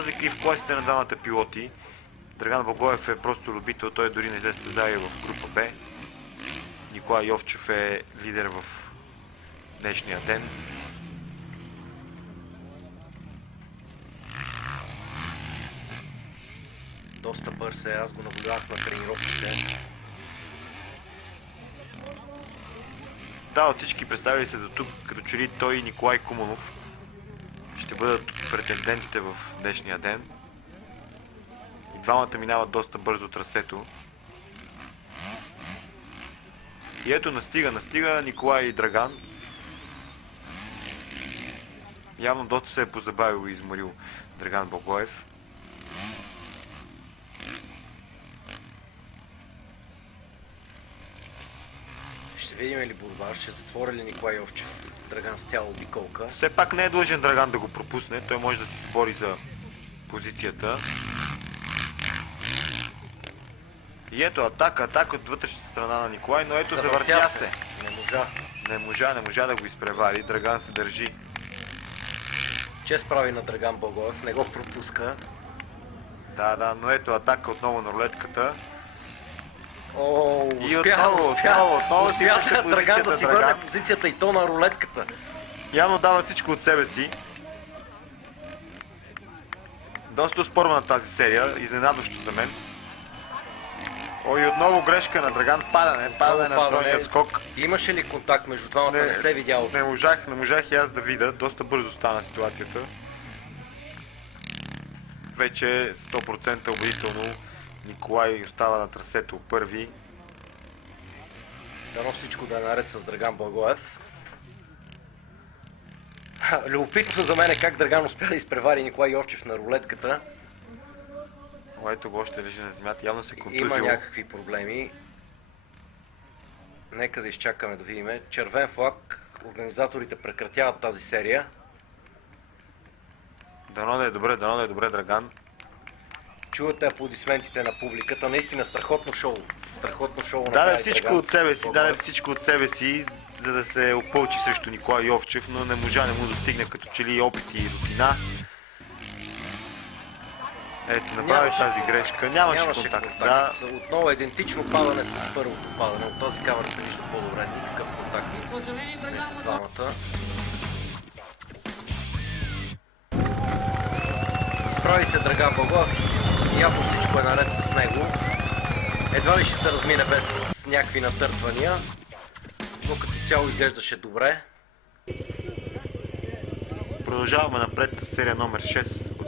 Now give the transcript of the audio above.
разлика и в класите на двамата пилоти. Драган Благоев е просто любител, той дори не се състезава в група Б. Николай Йовчев е лидер в днешния ден. Доста бърз е, аз го наблюдавах на тренировките. Да, от всички представили се до тук, като че ли той и Николай Куманов ще бъдат претендентите в днешния ден. И двамата минават доста бързо трасето. И ето настига Николай и Драган. Явно доста се е позабавил и изморил Драган Благоев. Ще видим ли борба, ще затвори ли Николай Йовчев Драган с цяла обиколка. Все пак не е длъжен Драган да го пропусне, той може да се бори за позицията. И ето атака от вътрешната страна на Николай, но ето завъртя се. Не можа да го изпревари, Драган се държи. Чест прави на Драган Благоев, не го пропуска. Да, но ето атака отново на рулетката. Успя Драган да си върне позицията и то на рулетката. Явно дава всичко от себе си. Доста оспорвана тази серия, изненадващо за мен. Ой, отново грешка на Драган, падане на тройния скок. Имаше ли контакт между двамата? Не се видяло. Не можах и аз да видя, доста бързо стана ситуацията. Вече 100% убедително Николай остава на трасето първи. Дано всичко да е наред с Драган Благоев. Любопитно за мен е как Драган успя да изпревари Николай Йовчев на рулетката. Ето го още лежи на земята, явно се контузил. Има някакви проблеми. Нека да изчакаме да видим. Червен флаг. Организаторите прекратяват тази серия. Дано да е добре Драган. Чувате аплодисментите на публиката. Наистина страхотно шоу. Даде всичко от себе си, за да се опълчи срещу Николай Йовчев, но не му достигне като че ли опит и рутина. Ето, направи тази грешка. Нямаше контакт. Да. Отново идентично падане с първото падане. От този камер се вижда по-добре. Никакъв контакт между двамата. Изправи се Драган Благоев. Явно всичко е наред с него. Едва ли ще се размине без някакви натъртвания. Но като цяло изглеждаше добре. Продължаваме напред с серия номер 6.